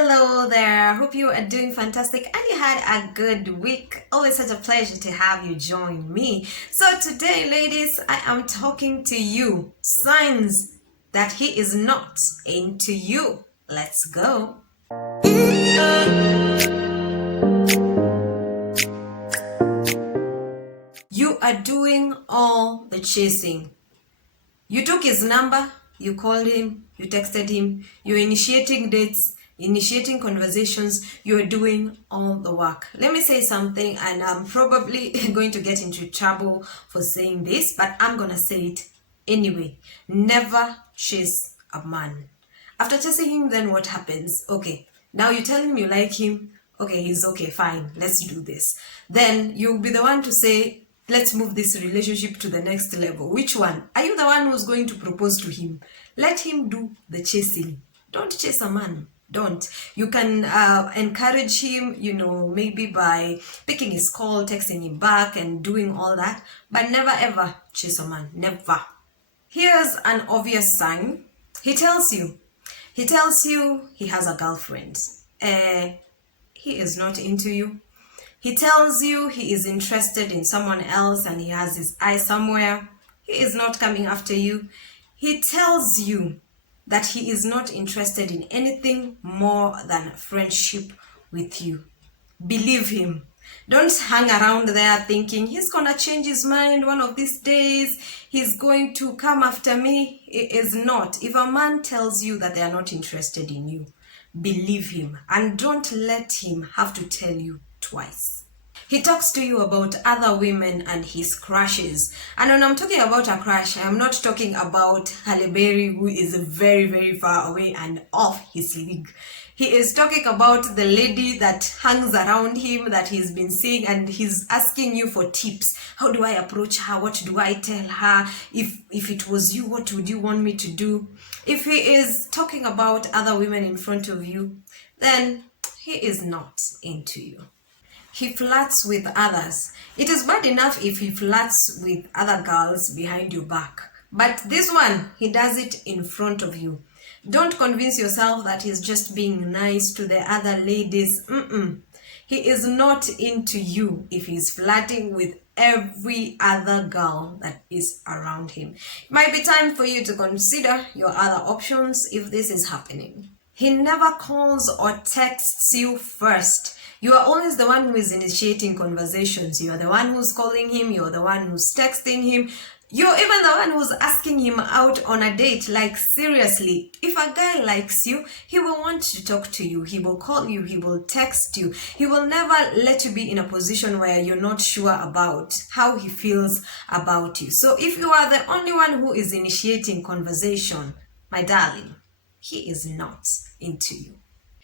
Hello there, hope you are doing fantastic and you had a good week. Always such a pleasure to have you join me. So today, ladies, I am talking to you. Signs that he is not into you. Let's go. You are doing all the chasing. You took his number, you called him, you texted him, you're initiating dates, initiating conversations, you're doing all the work. Let me say something, and I'm probably going to get into trouble for saying this, but I'm gonna say it anyway. Never chase a man. After chasing him, then what happens? Okay, now you tell him you like him. Okay, he's okay, fine, let's do this. Then you'll be the one to say, let's move this relationship to the next level. Which one? Are you the one who's going to propose to him? Let him do the chasing. Don't chase a man. Don't. You can encourage him, maybe by picking his call, texting him back, and doing all that. But never ever chase a man. Never. Here's an obvious sign. He tells you he has a girlfriend. He is not into you. He tells you he is interested in someone else and he has his eye somewhere. He is not coming after you. He tells you that he is not interested in anything more than friendship with you. Believe him. Don't hang around there thinking he's gonna change his mind one of these days. He's going to come after me. He is not. If a man tells you that they are not interested in you, believe him and don't let him have to tell you twice. He talks to you about other women and his crushes. And when I'm talking about a crush, I'm not talking about Halle Berry, who is very, very far away and off his league. He is talking about the lady that hangs around him that he's been seeing, and he's asking you for tips. How do I approach her? What do I tell her? If it was you, what would you want me to do? If he is talking about other women in front of you, then he is not into you. He flirts with others. It is bad enough if he flirts with other girls behind your back. But this one, he does it in front of you. Don't convince yourself that he's just being nice to the other ladies. He is not into you if he's flirting with every other girl that is around him. It might be time for you to consider your other options if this is happening. He never calls or texts you first. You are always the one who is initiating conversations. You are the one who's calling him. You're the one who's texting him. You're even the one who's asking him out on a date. Like, seriously, if a guy likes you, he will want to talk to you. He will call you. He will text you. He will never let you be in a position where you're not sure about how he feels about you. So if you are the only one who is initiating conversation, my darling, he is not into you.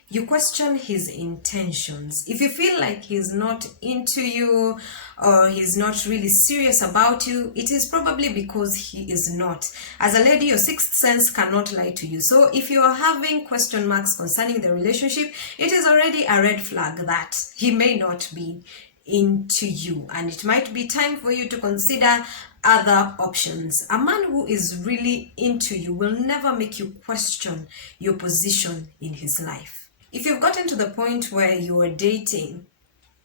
You question his intentions. If you feel like he's not into you or he's not really serious about you, it is probably because he is not. As a lady, your sixth sense cannot lie to you. So if you are having question marks concerning the relationship, it is already a red flag that he may not be into you, and it might be time for you to consider other options. A man who is really into you will never make you question your position in his life. If you've gotten to the point where you are dating,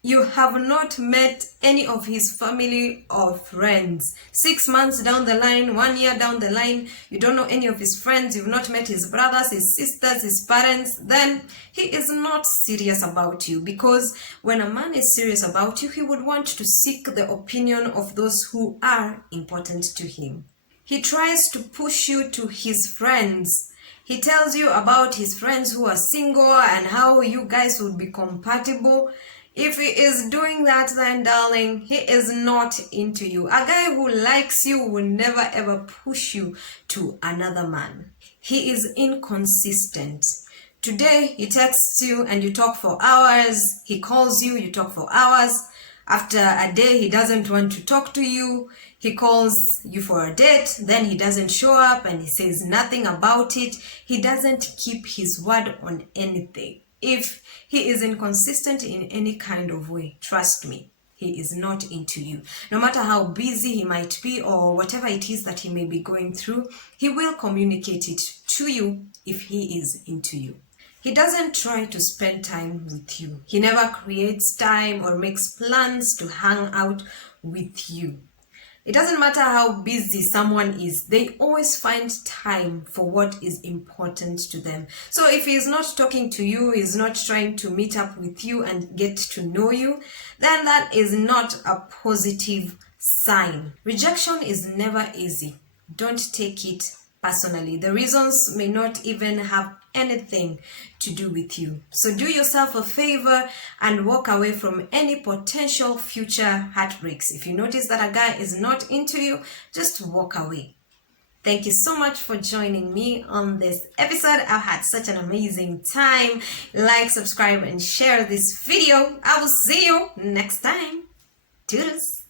you have not met any of his family or friends. 6 months down the line, 1 year down the line, you don't know any of his friends, you've not met his brothers, his sisters, his parents, then he is not serious about you. Because when a man is serious about you, he would want to seek the opinion of those who are important to him. He tries to push you to his friends. He tells you about his friends who are single and how you guys would be compatible. If he is doing that, then darling, he is not into you. A guy who likes you will never ever push you to another man. He is inconsistent. Today, he texts you and you talk for hours. He calls you, you talk for hours. After a day, he doesn't want to talk to you. He calls you for a date, then he doesn't show up and he says nothing about it. He doesn't keep his word on anything. If he is inconsistent in any kind of way, trust me, he is not into you. No matter how busy he might be or whatever it is that he may be going through, he will communicate it to you if he is into you. He doesn't try to spend time with you. He never creates time or makes plans to hang out with you. It doesn't matter how busy someone is, they always find time for what is important to them. So if he's not talking to you, he's not trying to meet up with you and get to know you, then that is not a positive sign. Rejection is never easy. Don't take it personally. The reasons may not even have anything to do with you. So do yourself a favor and walk away from any potential future heartbreaks. If you notice that a guy is not into you, just walk away. Thank you so much for joining me on this episode. I've had such an amazing time. Like, subscribe, and share this video. I will see you next time. Toodles.